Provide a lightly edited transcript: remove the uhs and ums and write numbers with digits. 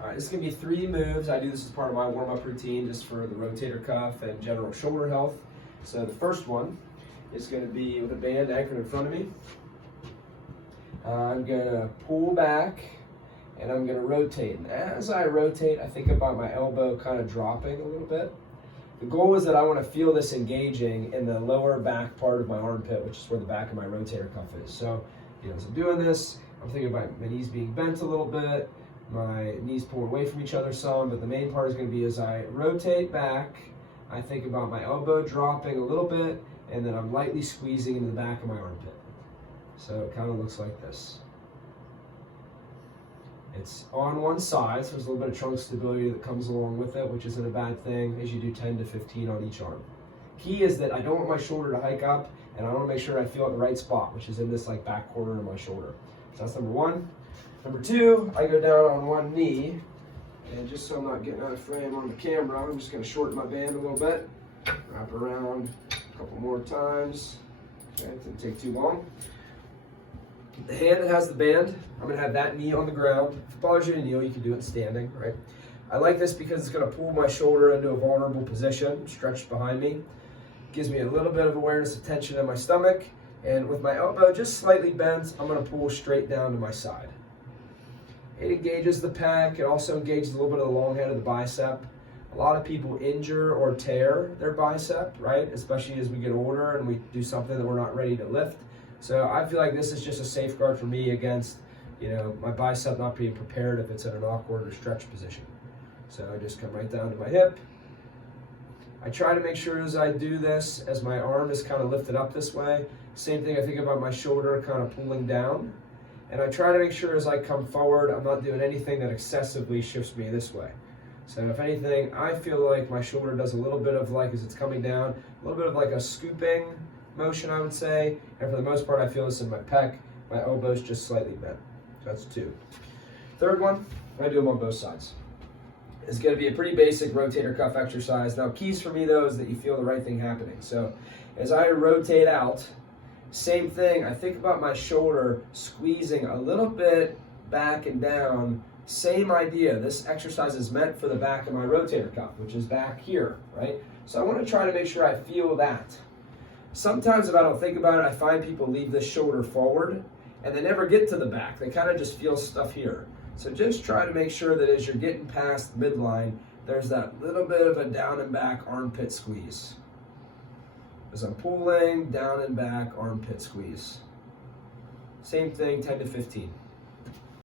All right, this is gonna be 3 moves. I do this as part of my warm-up routine just for the rotator cuff and general shoulder health. So the first one is gonna be with a band anchored in front of me. I'm gonna pull back and I'm gonna rotate. And as I rotate, I think about my elbow kind of dropping a little bit. The goal is that I wanna feel this engaging in the lower back part of my armpit, which is where the back of my rotator cuff is. So, as I'm doing this, I'm thinking about my knees being bent a little bit, my knees pulled away from each other some, but the main part is going to be as I rotate back, I think about my elbow dropping a little bit, and then I'm lightly squeezing into the back of my armpit. So it kind of looks like this. It's on one side, so there's a little bit of trunk stability that comes along with it, which isn't a bad thing as you do 10 to 15 on each arm. Key is that I don't want my shoulder to hike up, and I want to make sure I feel at the right spot, which is in this back corner of my shoulder. So that's number 1. Number 2, I go down on one knee, and just so I'm not getting out of frame on the camera, I'm just going to shorten my band a little bit, wrap it around a couple more times. Okay, it didn't take too long. The hand that has the band, I'm going to have that knee on the ground. If it bothers you to kneel, you can do it standing, right? I like this because it's going to pull my shoulder into a vulnerable position, stretched behind me. Gives me a little bit of awareness of tension in my stomach, and with my elbow just slightly bent, I'm going to pull straight down to my side. It engages the pec. It also engages a little bit of the long head of the bicep. A lot of people injure or tear their bicep, right? Especially as we get older and we do something that we're not ready to lift. So I feel like this is just a safeguard for me against, my bicep not being prepared if it's in an awkward or stretched position. So I just come right down to my hip. I try to make sure as I do this, as my arm is kind of lifted up this way, same thing I think about my shoulder kind of pulling down. And I try to make sure as I come forward, I'm not doing anything that excessively shifts me this way. So if anything, I feel like my shoulder does a little bit of as it's coming down, a little bit of a scooping motion, I would say. And for the most part, I feel this in my pec. My elbow's just slightly bent. So that's 2. Third one, I do them on both sides. It's going to be a pretty basic rotator cuff exercise. Now, keys for me, though, is that you feel the right thing happening. So as I rotate out, same thing, I think about my shoulder squeezing a little bit back and down. Same idea. This exercise is meant for the back of my rotator cuff, which is back here, right? So I want to try to make sure I feel that. Sometimes if I don't think about it, I find people leave this shoulder forward and they never get to the back. They kind of just feel stuff here. So just try to make sure that as you're getting past midline, there's that little bit of a down and back armpit squeeze. As I'm pulling, down and back, armpit squeeze. Same thing, 10 to 15.